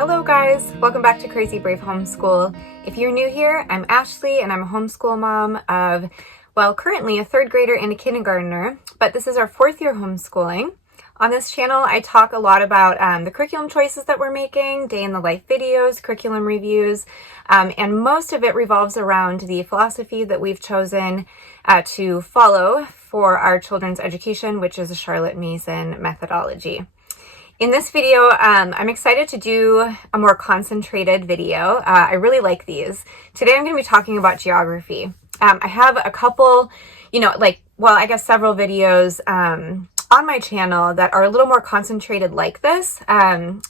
Hello guys, welcome back to Crazy Brave Homeschool. If you're new here, I'm Ashley and I'm a homeschool mom of, well, currently a third grader and a kindergartner, but this is our fourth year homeschooling. On this channel, I talk a lot about the curriculum choices that we're making, day in the life videos, curriculum reviews, and most of it revolves around the philosophy that we've chosen to follow for our children's education, which is a Charlotte Mason methodology. In this video, I'm excited to do a more concentrated video. I really like these. Today I'm going to be talking about geography. I have a couple, several videos on my channel that are a little more concentrated like this.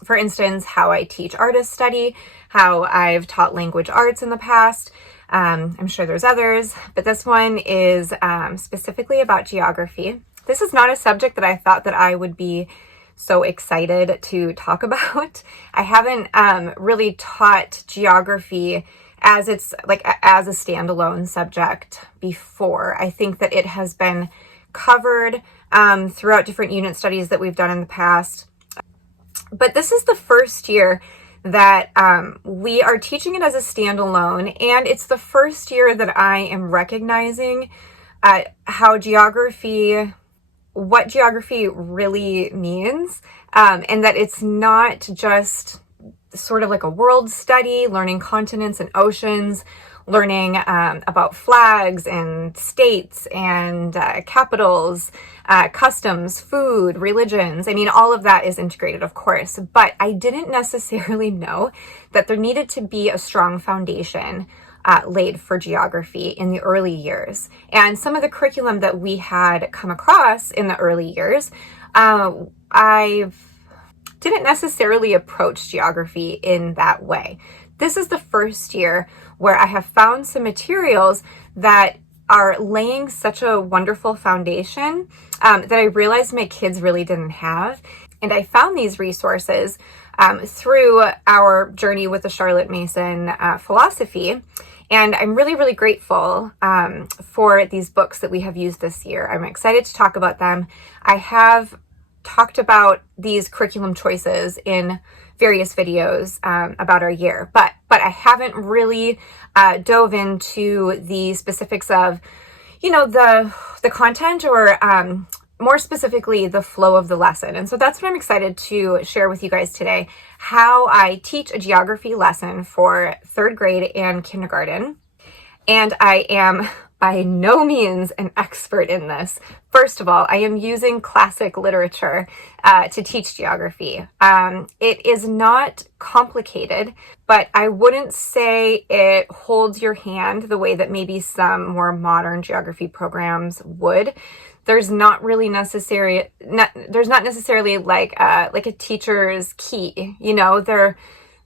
For instance, how I teach artist study, how I've taught language arts in the past. I'm sure there's others, but this one is specifically about geography. This is not a subject that I thought that I would be so excited to talk about. I haven't really taught geography as a standalone subject before. I think that it has been covered throughout different unit studies that we've done in the past. But this is the first year that we are teaching it as a standalone, and it's the first year that I am recognizing what geography really means, and that it's not just sort of like a world study, learning continents and oceans, learning about flags and states and capitals, customs, food, religions. I mean, all of that is integrated, of course, but I didn't necessarily know that there needed to be a strong foundation laid for geography in the early years. And some of the curriculum that we had come across in the early years, I didn't necessarily approach geography in that way. This is the first year where I have found some materials that are laying such a wonderful foundation that I realized my kids really didn't have. And I found these resources through our journey with the Charlotte Mason philosophy. And I'm really, really grateful for these books that we have used this year. I'm excited to talk about them. I have talked about these curriculum choices in various videos about our year, but I haven't really dove into the specifics of, the content or more specifically, the flow of the lesson. And so that's what I'm excited to share with you guys today, how I teach a geography lesson for third grade and kindergarten. And I am by no means an expert in this. First of all, I am using classic literature to teach geography. It is not complicated, but I wouldn't say it holds your hand the way that maybe some more modern geography programs would. There's not necessarily like a teacher's key,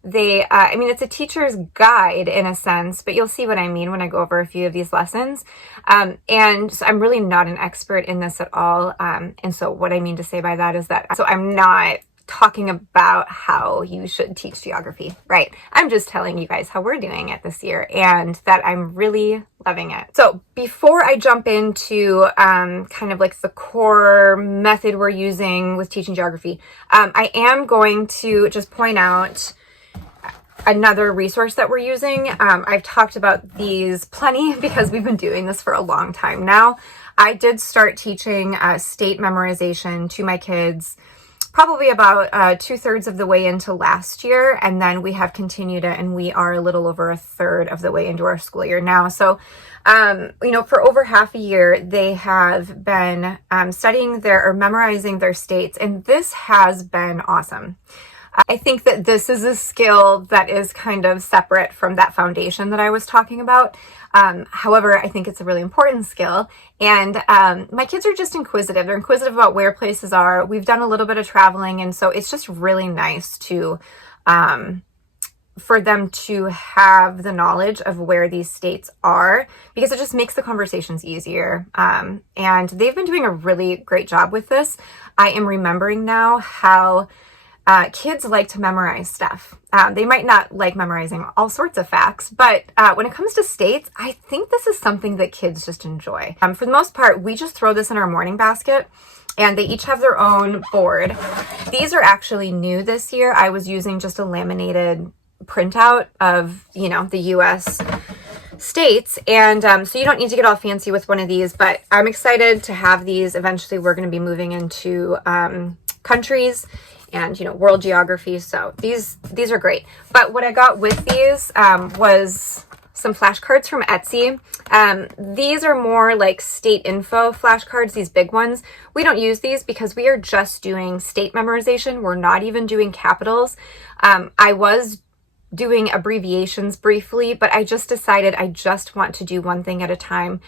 it's a teacher's guide in a sense, but you'll see what I mean when I go over a few of these lessons. And so I'm really not an expert in this at all. And so what I mean to say by that is that, so I'm not talking about how you should teach geography, right? I'm just telling you guys how we're doing it this year and that I'm really loving it. So before I jump into kind of like the core method we're using with teaching geography, I am going to just point out another resource that we're using. I've talked about these plenty because we've been doing this for a long time now. I did start teaching state memorization to my kids probably about 2/3 of the way into last year, and then we have continued it, and we are a little over 1/3 of the way into our school year now. So, for over half a year, they have been studying memorizing their states, and this has been awesome. I think that this is a skill that is kind of separate from that foundation that I was talking about. However, I think it's a really important skill. And my kids are just inquisitive. They're inquisitive about where places are. We've done a little bit of traveling, and so it's just really nice to for them to have the knowledge of where these states are, because it just makes the conversations easier. And they've been doing a really great job with this. I am remembering now how kids like to memorize stuff. They might not like memorizing all sorts of facts, but when it comes to states, I think this is something that kids just enjoy. For the most part, we just throw this in our morning basket and they each have their own board. These are actually new this year. I was using just a laminated printout of, you know, the US states, and so you don't need to get all fancy with one of these, but I'm excited to have these. Eventually we're going to be moving into countries and, you know, world geography, so these are great. But what I got with these was some flashcards from Etsy. These are more like state info flashcards, these big ones. We don't use these because we are just doing state memorization. We're not even doing capitals. I was doing abbreviations briefly, but I just decided I just want to do one thing at a time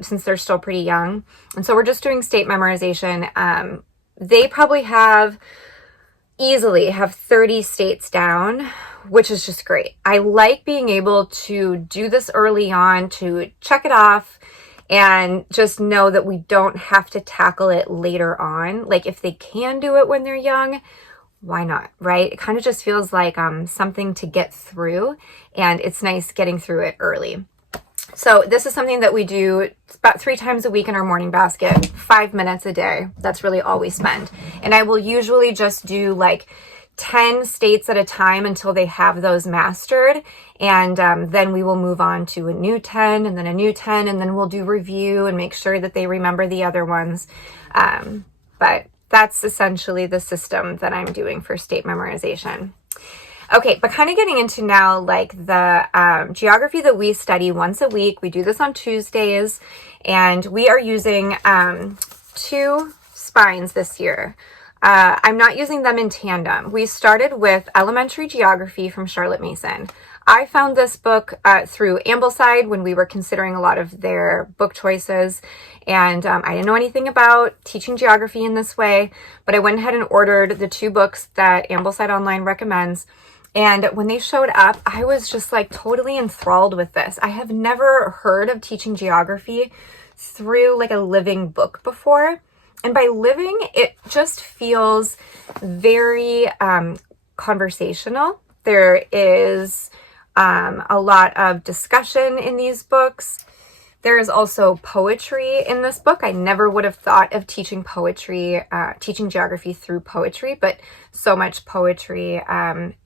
since they're still pretty young. And so we're just doing state memorization. They probably easily have 30 states down, which is just great. I like being able to do this early on, to check it off and just know that we don't have to tackle it later on. Like if they can do it when they're young, why not, right? It kind of just feels like something to get through, and it's nice getting through it early. So this is something that we do about 3 times a week in our morning basket, 5 minutes a day. That's really all we spend. And I will usually just do like 10 states at a time until they have those mastered. And then we will move on to a new 10 and then a new 10, and then we'll do review and make sure that they remember the other ones. But that's essentially the system that I'm doing for state memorization. Okay, but kind of getting into now like the geography that we study once a week. We do this on Tuesdays, and we are using 2 spines this year. I'm not using them in tandem. We started with Elementary Geography from Charlotte Mason. I found this book through Ambleside when we were considering a lot of their book choices, and I didn't know anything about teaching geography in this way, but I went ahead and ordered the 2 books that Ambleside Online recommends. And when they showed up, I was just like totally enthralled with this. I have never heard of teaching geography through like a living book before. And by living, it just feels very conversational. There is a lot of discussion in these books. There is also poetry in this book. I never would have thought of teaching poetry, teaching geography through poetry, but so much poetry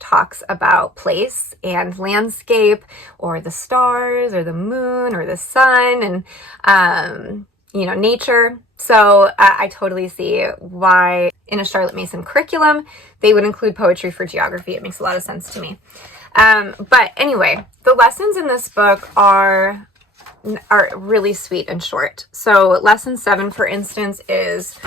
talks about place and landscape, or the stars, or the moon, or the sun, and you know, nature. So I totally see why in a Charlotte Mason curriculum they would include poetry for geography. It makes a lot of sense to me. But anyway, the lessons in this book are really sweet and short. So lesson 7, for instance, is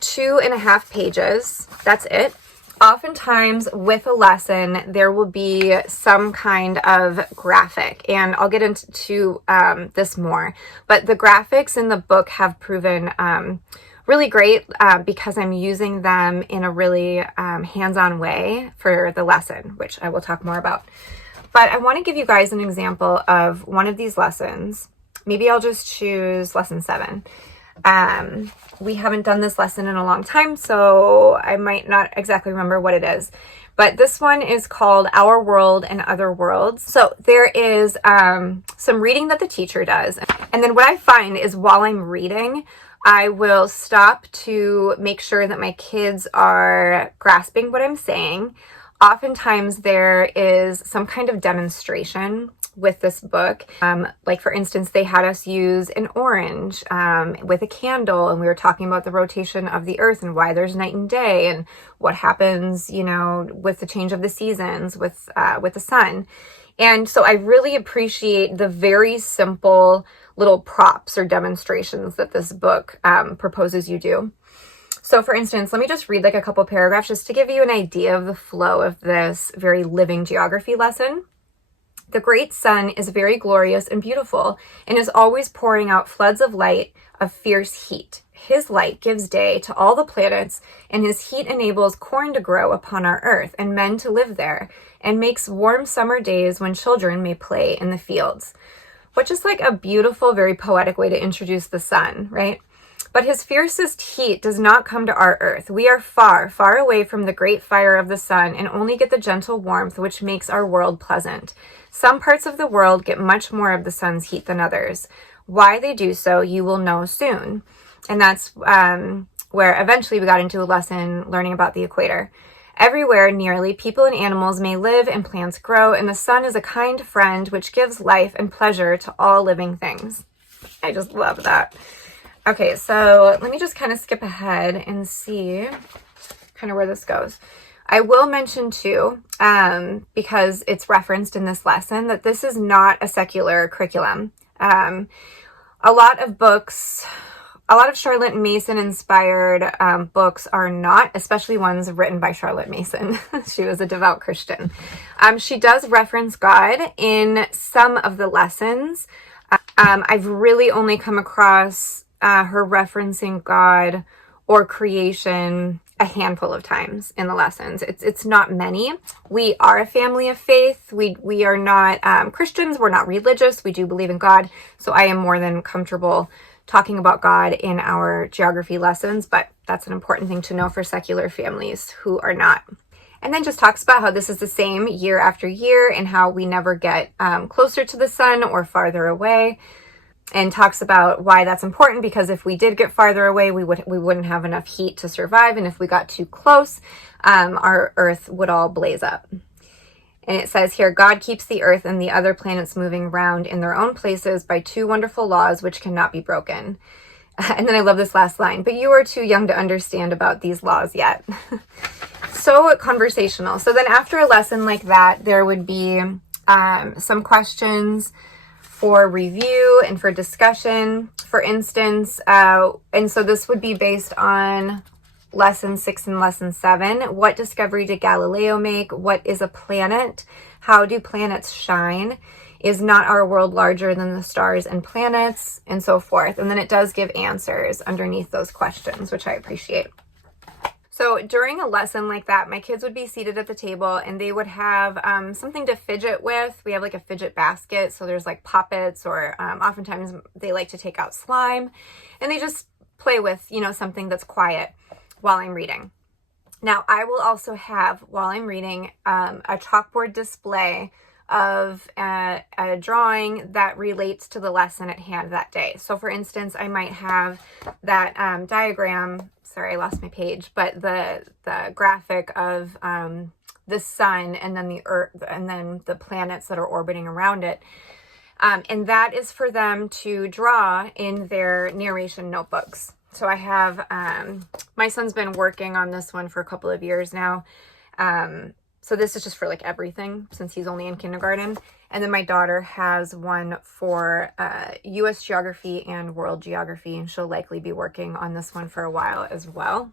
2.5 pages. That's it. Oftentimes with a lesson, there will be some kind of graphic, and I'll get into this more, but the graphics in the book have proven really great because I'm using them in a really hands-on way for the lesson, which I will talk more about. But I want to give you guys an example of one of these lessons. Maybe I'll just choose lesson 7. We haven't done this lesson in a long time, so I might not exactly remember what it is. But this one is called Our World and Other Worlds. So there is some reading that the teacher does. And then what I find is while I'm reading, I will stop to make sure that my kids are grasping what I'm saying. Oftentimes there is some kind of demonstration with this book. Like for instance, they had us use an orange with a candle, and we were talking about the rotation of the earth and why there's night and day and what happens, you know, with the change of the seasons with the sun. And so I really appreciate the very simple little props or demonstrations that this book proposes you do. So for instance, let me just read like a couple paragraphs just to give you an idea of the flow of this very living geography lesson. The great sun is very glorious and beautiful and is always pouring out floods of light of fierce heat. His light gives day to all the planets, and his heat enables corn to grow upon our earth and men to live there, and makes warm summer days when children may play in the fields. Which is like a beautiful, very poetic way to introduce the sun, right? But his fiercest heat does not come to our earth. We are far, far away from the great fire of the sun and only get the gentle warmth which makes our world pleasant. Some parts of the world get much more of the sun's heat than others. Why they do so, you will know soon. And that's where eventually we got into a lesson learning about the equator. Everywhere, nearly, people and animals may live and plants grow, and the sun is a kind friend which gives life and pleasure to all living things. I just love that. Okay, so let me just kind of skip ahead and see kind of where this goes. I will mention too, because it's referenced in this lesson, that this is not a secular curriculum. A lot of books, a lot of Charlotte Mason inspired books are not, especially ones written by Charlotte Mason. She was a devout Christian. She does reference God in some of the lessons. I've really only come across her referencing God or creation a handful of times in the lessons. It's not many. We are a family of faith. We are not Christians. We're not religious. We do believe in God. So I am more than comfortable talking about God in our geography lessons, but that's an important thing to know for secular families who are not. And then just talks about how this is the same year after year and how we never get closer to the sun or farther away. And talks about why that's important, because if we did get farther away, we wouldn't have enough heat to survive. And if we got too close, our Earth would all blaze up. And it says here, God keeps the Earth and the other planets moving round in their own places by two wonderful laws which cannot be broken. And then I love this last line, but you are too young to understand about these laws yet. So conversational. So then after a lesson like that, there would be some questions for review and for discussion, for instance. And so this would be based on lesson 6 and lesson 7. What discovery did Galileo make? What is a planet? How do planets shine? Is not our world larger than the stars and planets? And so forth. And then it does give answers underneath those questions, which I appreciate. So during a lesson like that, my kids would be seated at the table and they would have something to fidget with. We have like a fidget basket. So there's like poppets, or oftentimes they like to take out slime, and they just play with, something that's quiet while I'm reading. Now I will also have, while I'm reading, a chalkboard display of a drawing that relates to the lesson at hand that day. So for instance, I might have that diagram, sorry, I lost my page, but the graphic of the sun and then the Earth and then the planets that are orbiting around it. And that is for them to draw in their narration notebooks. So I have, my son's been working on this one for a couple of years now. So this is just for like everything, since he's only in kindergarten. And then my daughter has one for U.S. geography and world geography, and she'll likely be working on this one for a while as well.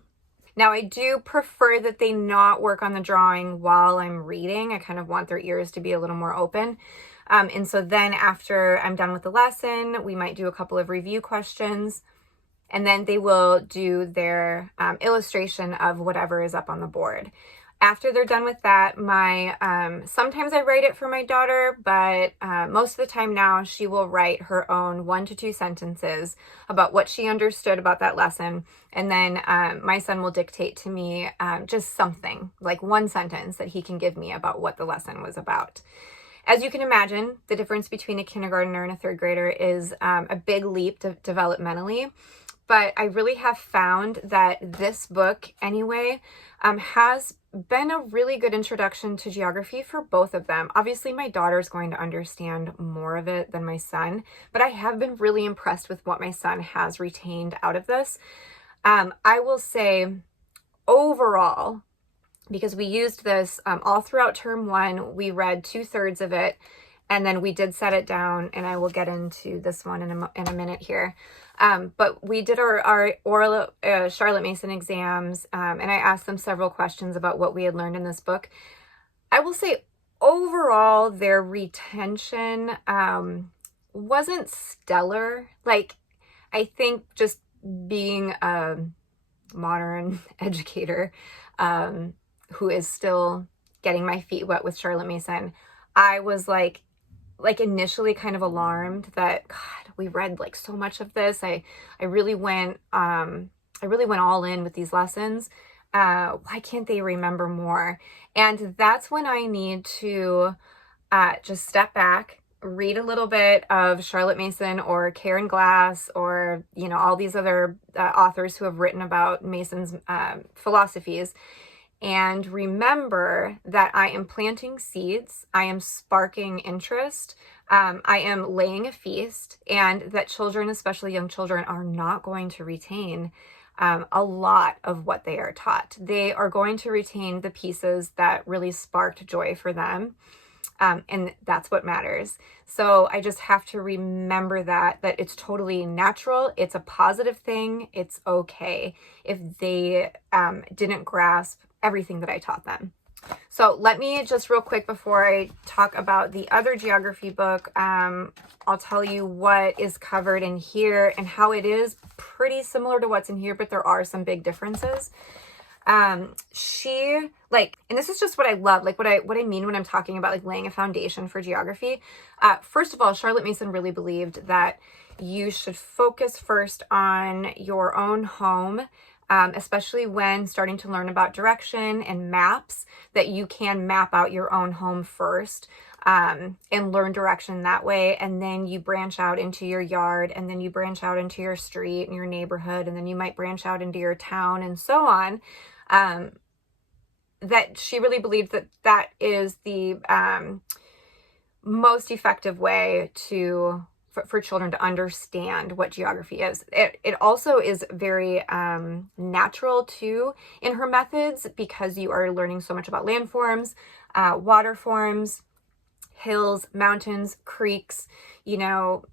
Now, I do prefer that they not work on the drawing while I'm reading. I kind of want their ears to be a little more open. And so then after I'm done with the lesson, we might do a couple of review questions, and then they will do their illustration of whatever is up on the board. After they're done with that, sometimes I write it for my daughter, but most of the time now she will write her own 1 to 2 sentences about what she understood about that lesson. And then my son will dictate to me just something, like one sentence that he can give me about what the lesson was about. As you can imagine, the difference between a kindergartner and a 3rd grader is a big leap developmentally. But I really have found that this book, anyway, has been a really good introduction to geography for both of them. Obviously, my daughter's going to understand more of it than my son, but I have been really impressed with what my son has retained out of this. I will say, overall, because we used this all throughout term 1, we read 2/3 of it, and then we did set it down, and I will get into this one in a minute here. But we did our oral Charlotte Mason exams, and I asked them several questions about what we had learned in this book. I will say overall their retention wasn't stellar. Like, I think just being a modern educator who is still getting my feet wet with Charlotte Mason, I was like initially kind of alarmed that, God, we read like so much of this. I really went all in with these lessons. Why can't they remember more? And that's when I need to just step back read a little bit of Charlotte Mason or Karen Glass or, you know, all these other authors who have written about Mason's philosophies. And remember that I am planting seeds, I am sparking interest, I am laying a feast, and that children, especially young children, are not going to retain a lot of what they are taught. They are going to retain the pieces that really sparked joy for them. And that's what matters. So I just have to remember that it's totally natural. It's a positive thing. It's okay if they didn't grasp everything that I taught them. So let me just real quick before I talk about the other geography book, I'll tell you what is covered in here and how it is pretty similar to what's in here, but there are some big differences. She and this is just what I love, like what I mean when I'm talking about like laying a foundation for geography. First of all, Charlotte Mason really believed that you should focus first on your own home, especially when starting to learn about direction and maps, that you can map out your own home first, and learn direction that way. And then you branch out into your yard, and then you branch out into your street and your neighborhood, and then you might branch out into your town and so on. That she really believed that is the most effective way for children to understand what geography is. It also is very natural too in her methods, because you are learning so much about landforms, water forms, hills, mountains, creeks, you know,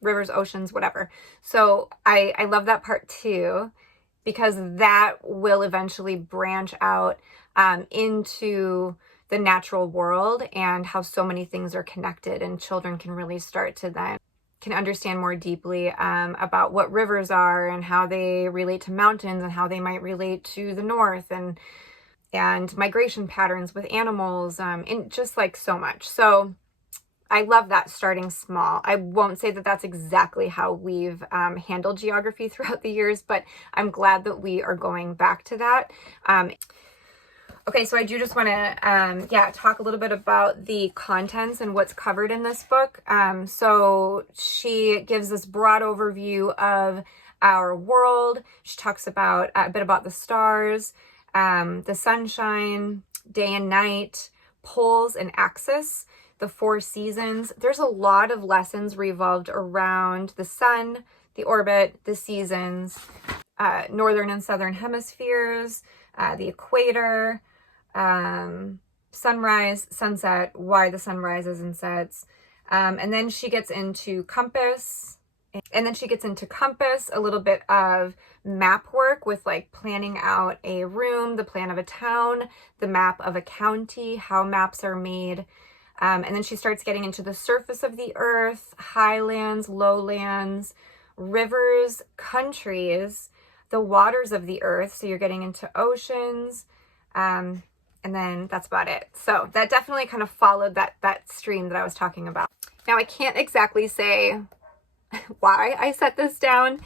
rivers, oceans, whatever. So I love that part too, because that will eventually branch out into the natural world and how so many things are connected, and children can really start to then can understand more deeply about what rivers are and how they relate to mountains and how they might relate to the north, and migration patterns with animals, and just like so much. So I love that, starting small. I won't say that that's exactly how we've handled geography throughout the years, but I'm glad that we are going back to that. Okay, so I do just want to, talk a little bit about the contents and what's covered in this book. So she gives this broad overview of our world. She talks about a bit about the stars, the sunshine, day and night, poles and axis, the 4 seasons. There's a lot of lessons revolved around the sun, the orbit, the seasons, northern and southern hemispheres, the equator, sunrise, sunset, why the sun rises and sets. And then she gets into compass. And then she gets into compass, a little bit of map work with like planning out a room, the plan of a town, the map of a county, how maps are made. And then she starts getting into the surface of the earth, highlands, lowlands, rivers, countries, the waters of the earth. So you're getting into oceans. And then that's about it. So that definitely kind of followed that stream that I was talking about. Now I can't exactly say why I set this down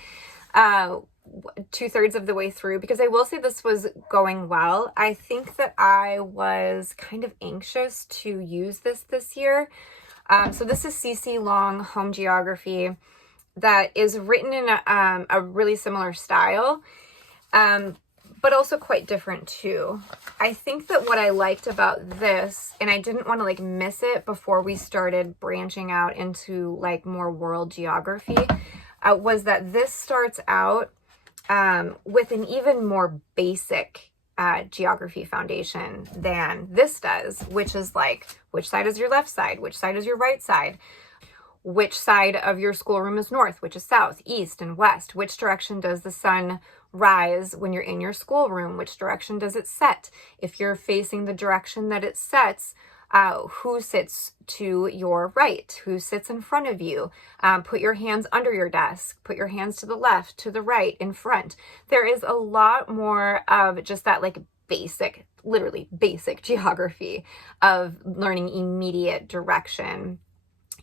2/3 of the way through, because I will say this was going well. I think that I was kind of anxious to use this year. So this is CC Long Home Geography that is written in a really similar style, but also quite different too. I think that what I liked about this, and I didn't want to like miss it before we started branching out into like more world geography, was that this starts out with an even more basic geography foundation than this does, which is like, which side is your left side? Which side is your right side? Which side of your schoolroom is north? Which is south, east, and west? Which direction does the sun rise when you're in your schoolroom? Which direction does it set? If you're facing the direction that it sets, who sits to your right? Who sits in front of you? Put your hands under your desk. Put your hands to the left, to the right, in front. There is a lot more of just that like basic, literally basic geography of learning immediate direction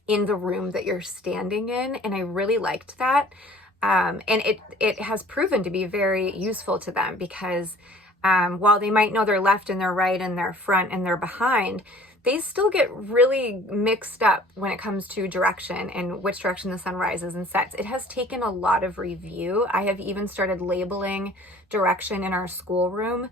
in the room that you're standing in. And I really liked that. And it has proven to be very useful to them, because while they might know their left and their right and their front and their behind, they still get really mixed up when it comes to direction and which direction the sun rises and sets. It has taken a lot of review. I have even started labeling direction in our schoolroom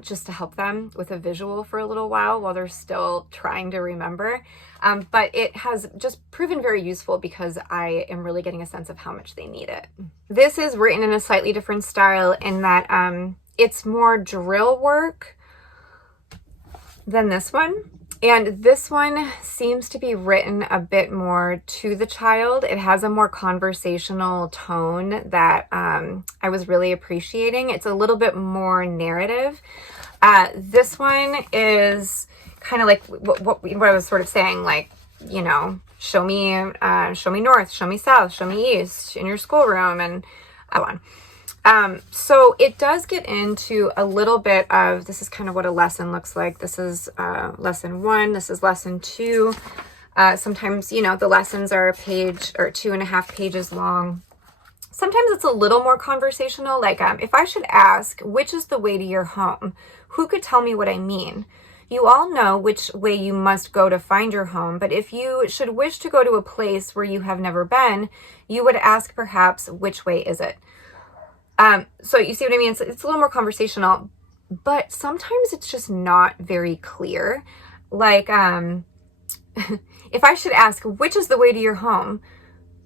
just to help them with a visual for a little while they're still trying to remember. But it has just proven very useful because I am really getting a sense of how much they need it. This is written in a slightly different style in that it's more drill work than this one. And this one seems to be written a bit more to the child. It has a more conversational tone that I was really appreciating. It's a little bit more narrative. This one is kind of like what I was sort of saying, like, you know, show me north, show me south, show me east in your schoolroom, and so on. So it does get into a little bit of, this is kind of what a lesson looks like. This is lesson 1, this is lesson 2. Sometimes, you know, the lessons are a page or 2.5 pages long. Sometimes it's a little more conversational, like if I should ask, which is the way to your home? Who could tell me what I mean? You all know which way you must go to find your home, but if you should wish to go to a place where you have never been, you would ask perhaps, which way is it? So you see what I mean? It's a little more conversational, but sometimes it's just not very clear. Like, if I should ask, which is the way to your home,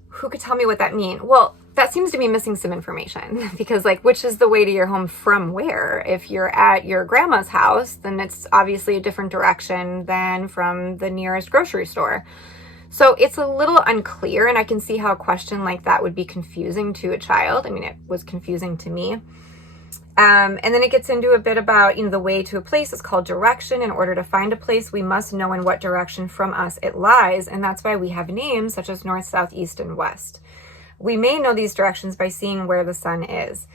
who could tell me what that means? Well, that seems to be missing some information because, like, which is the way to your home from where? If you're at your grandma's house, then it's obviously a different direction than from the nearest grocery store. So it's a little unclear, and I can see how a question like that would be confusing to a child. I mean, it was confusing to me. And then it gets into a bit about, you know, the way to a place is called direction. In order to find a place, we must know in what direction from us it lies, and that's why we have names such as north, south, east, and west. We may know these directions by seeing where the sun is.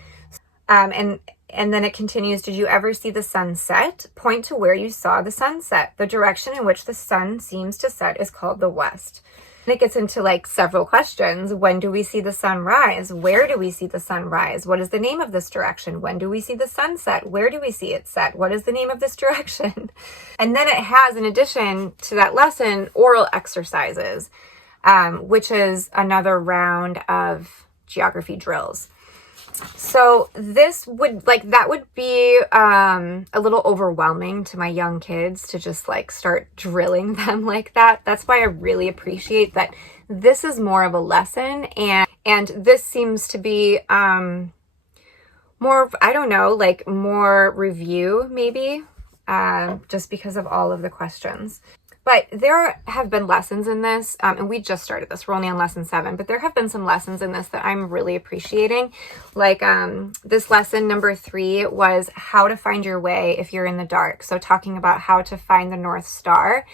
And then it continues, did you ever see the sun set? Point to where you saw the sun set. The direction in which the sun seems to set is called the west. And it gets into like several questions. When do we see the sun rise? Where do we see the sun rise? What is the name of this direction? When do we see the sun set? Where do we see it set? What is the name of this direction? And then it has, in addition to that lesson, oral exercises, which is another round of geography drills. So this would, like, that would be a little overwhelming to my young kids to just like start drilling them like that. That's why I really appreciate that this is more of a lesson, and this seems to be more of, I don't know, like more review maybe, just because of all of the questions. But there have been lessons in this, and we just started this. We're only on lesson 7, but there have been some lessons in this that I'm really appreciating. Like this lesson number 3 was how to find your way if you're in the dark. So talking about how to find the North Star.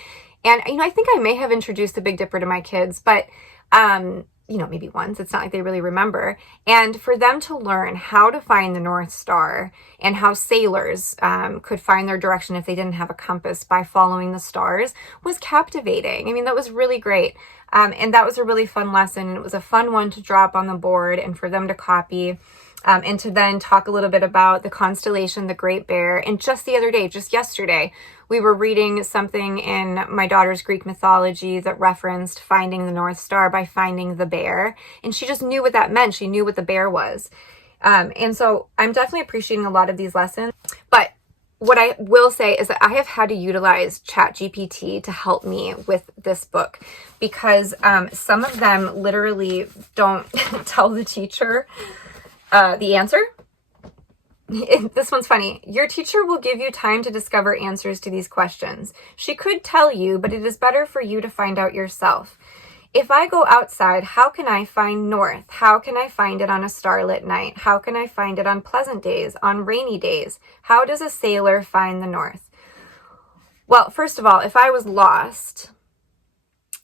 And, you know, I think I may have introduced the Big Dipper to my kids, but, you know, maybe once. It's not like they really remember. And for them to learn how to find the North Star and how sailors could find their direction if they didn't have a compass by following the stars was captivating. I mean, that was really great. And that was a really fun lesson. It was a fun one to drop on the board and for them to copy. And to then talk a little bit about the constellation, the Great Bear. And just the other day, just yesterday, we were reading something in my daughter's Greek mythology that referenced finding the North Star by finding the bear. And she just knew what that meant. She knew what the bear was. And so I'm definitely appreciating a lot of these lessons. But what I will say is that I have had to utilize ChatGPT to help me with this book because some of them literally don't tell the teacher the answer. This one's funny. Your teacher will give you time to discover answers to these questions. She could tell you, but it is better for you to find out yourself. If I go outside, how can I find north? How can I find it on a starlit night? How can I find it on pleasant days, on rainy days? How does a sailor find the north? Well, first of all, if I was lost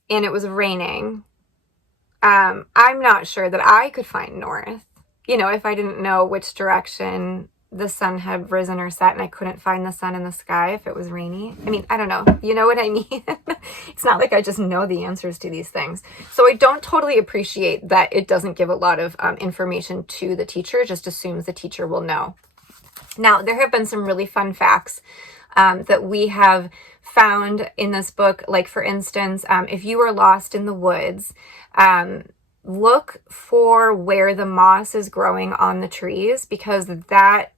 and it was raining, I'm not sure that I could find north. You know, if I didn't know which direction the sun had risen or set and I couldn't find the sun in the sky if it was rainy. I mean, I don't know. You know what I mean? It's not like I just know the answers to these things. So I don't totally appreciate that it doesn't give a lot of information to the teacher. It just assumes the teacher will know. Now, there have been some really fun facts that we have found in this book. Like for instance, if you are lost in the woods, look for where the moss is growing on the trees, because that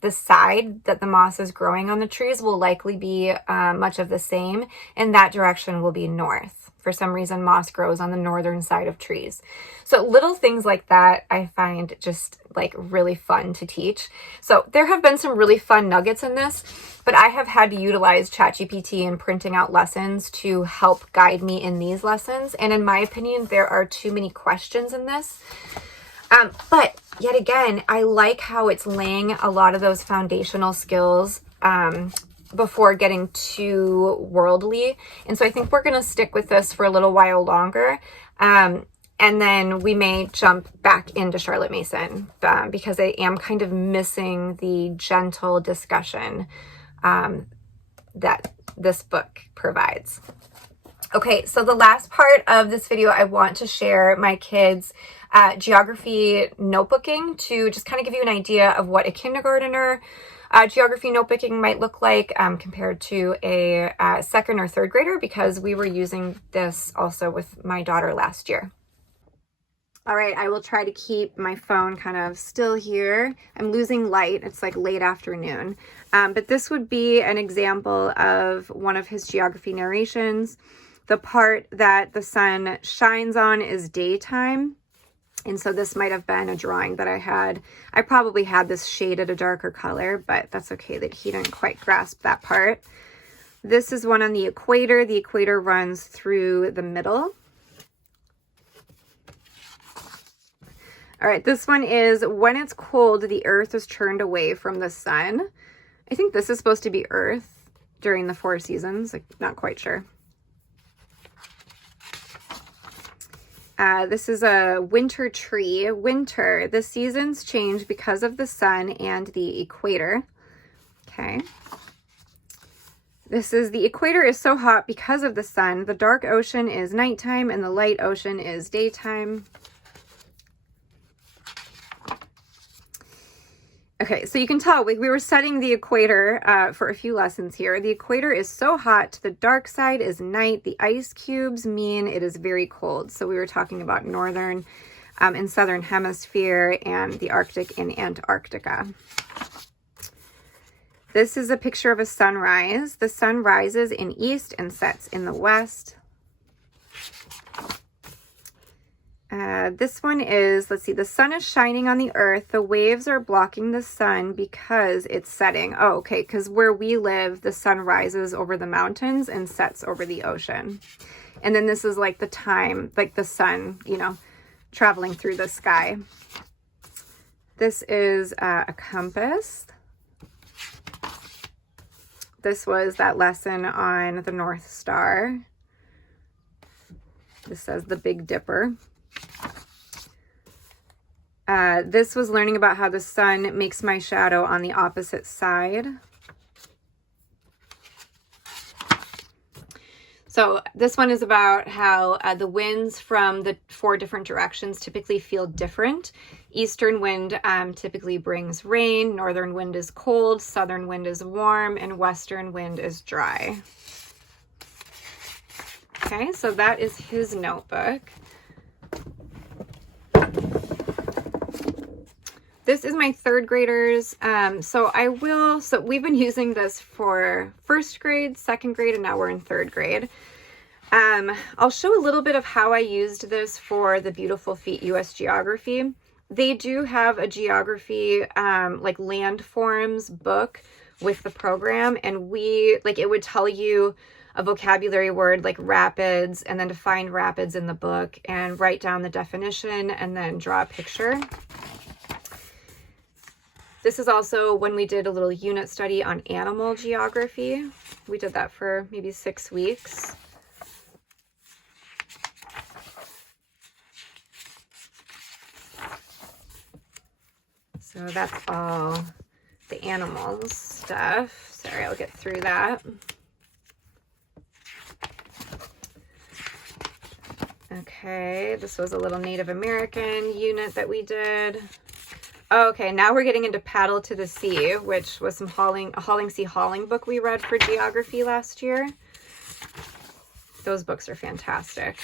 the side that the moss is growing on the trees will likely be much of the same, and that direction will be north. For some reason, moss grows on the northern side of trees. So little things like that I find just like really fun to teach. So there have been some really fun nuggets in this, but I have had to utilize ChatGPT in printing out lessons to help guide me in these lessons. And in my opinion, there are too many questions in this. But yet again, I like how it's laying a lot of those foundational skills before getting too worldly. And so I think we're going to stick with this for a little while longer. And then we may jump back into Charlotte Mason because I am kind of missing the gentle discussion that this book provides. Okay, so the last part of this video, I want to share my kids' geography notebooking to just kind of give you an idea of what a kindergartner geography notebooking might look like compared to a second or third grader, because we were using this also with my daughter last year. All right, I will try to keep my phone kind of still here. I'm losing light. It's like late afternoon. But this would be an example of one of his geography narrations. The part that the sun shines on is daytime. And so this might have been a drawing that I had. I probably had this shaded a darker color, but that's okay that he didn't quite grasp that part. This is one on the equator. The equator runs through the middle. All right, this one is when it's cold, the earth is turned away from the sun. I think this is supposed to be Earth during the 4 seasons. Like, not quite sure. This is a winter tree. Winter, the seasons change because of the sun and the equator. Okay. This is the equator is so hot because of the sun. The dark ocean is nighttime and the light ocean is daytime. Okay, so you can tell we were studying the equator for a few lessons here. The equator is so hot, the dark side is night. The ice cubes mean it is very cold. So we were talking about northern and southern hemisphere and the Arctic and Antarctica. This is a picture of a sunrise. The sun rises in east and sets in the west. This one is, let's see, the sun is shining on the earth. The waves are blocking the sun because it's setting. Oh, okay, because where we live, the sun rises over the mountains and sets over the ocean. And then this is like the time, like the sun, you know, traveling through the sky. This is a compass. This was that lesson on the North Star. This says the Big Dipper. This was learning about how the sun makes my shadow on the opposite side. So this one is about how the winds from the 4 different directions typically feel different. Eastern wind typically brings rain, northern wind is cold, southern wind is warm, and western wind is dry. Okay, so that is his notebook. This is my 3rd graders. So we've been using this for 1st grade, 2nd grade, and now we're in 3rd grade. I'll show a little bit of how I used this for the Beautiful Feet US Geography. They do have a geography, like landforms book with the program, and it would tell you a vocabulary word like rapids, and then to find rapids in the book and write down the definition and then draw a picture. This is also when we did a little unit study on animal geography. We did that for maybe 6 weeks. So that's all the animals stuff. Sorry, I'll get through that. Okay, this was a little Native American unit that we did. Okay, now we're getting into Paddle to the Sea, which was a Hauling Sea Hauling book we read for geography last year. Those books are fantastic.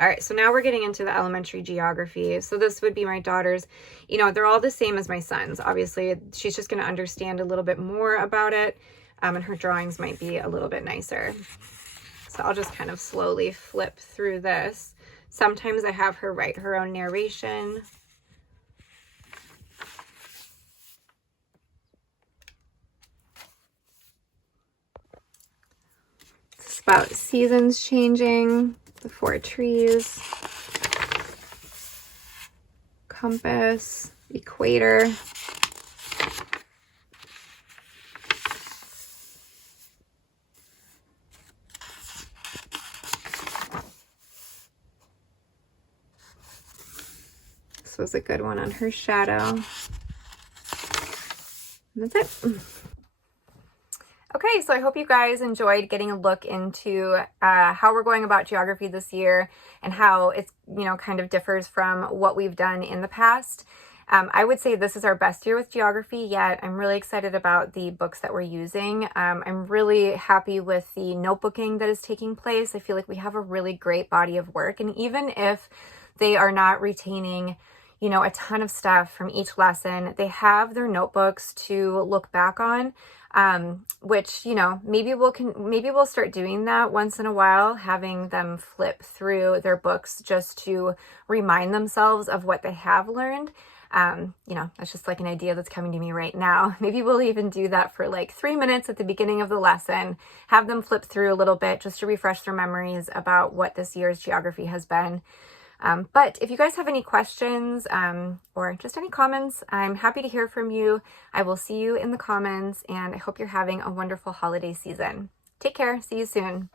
All right, so now we're getting into the elementary geography. So this would be my daughter's, you know, they're all the same as my son's. Obviously, she's just going to understand a little bit more about it, and her drawings might be a little bit nicer. So I'll just kind of slowly flip through this. Sometimes I have her write her own narration. It's about seasons changing, the 4 trees, compass, equator. This was a good one on her shadow. And that's it. Okay, so I hope you guys enjoyed getting a look into how we're going about geography this year and how it's, you know, kind of differs from what we've done in the past. I would say this is our best year with geography yet. I'm really excited about the books that we're using. I'm really happy with the notebooking that is taking place. I feel like we have a really great body of work, and even if they are not retaining, you know, a ton of stuff from each lesson, they have their notebooks to look back on. Which, you know, maybe we'll start doing that once in a while, having them flip through their books just to remind themselves of what they have learned. You know, that's just like an idea that's coming to me right now. Maybe we'll even do that for like 3 minutes at the beginning of the lesson, have them flip through a little bit just to refresh their memories about what this year's geography has been. But if you guys have any questions or just any comments, I'm happy to hear from you. I will see you in the comments, and I hope you're having a wonderful holiday season. Take care. See you soon.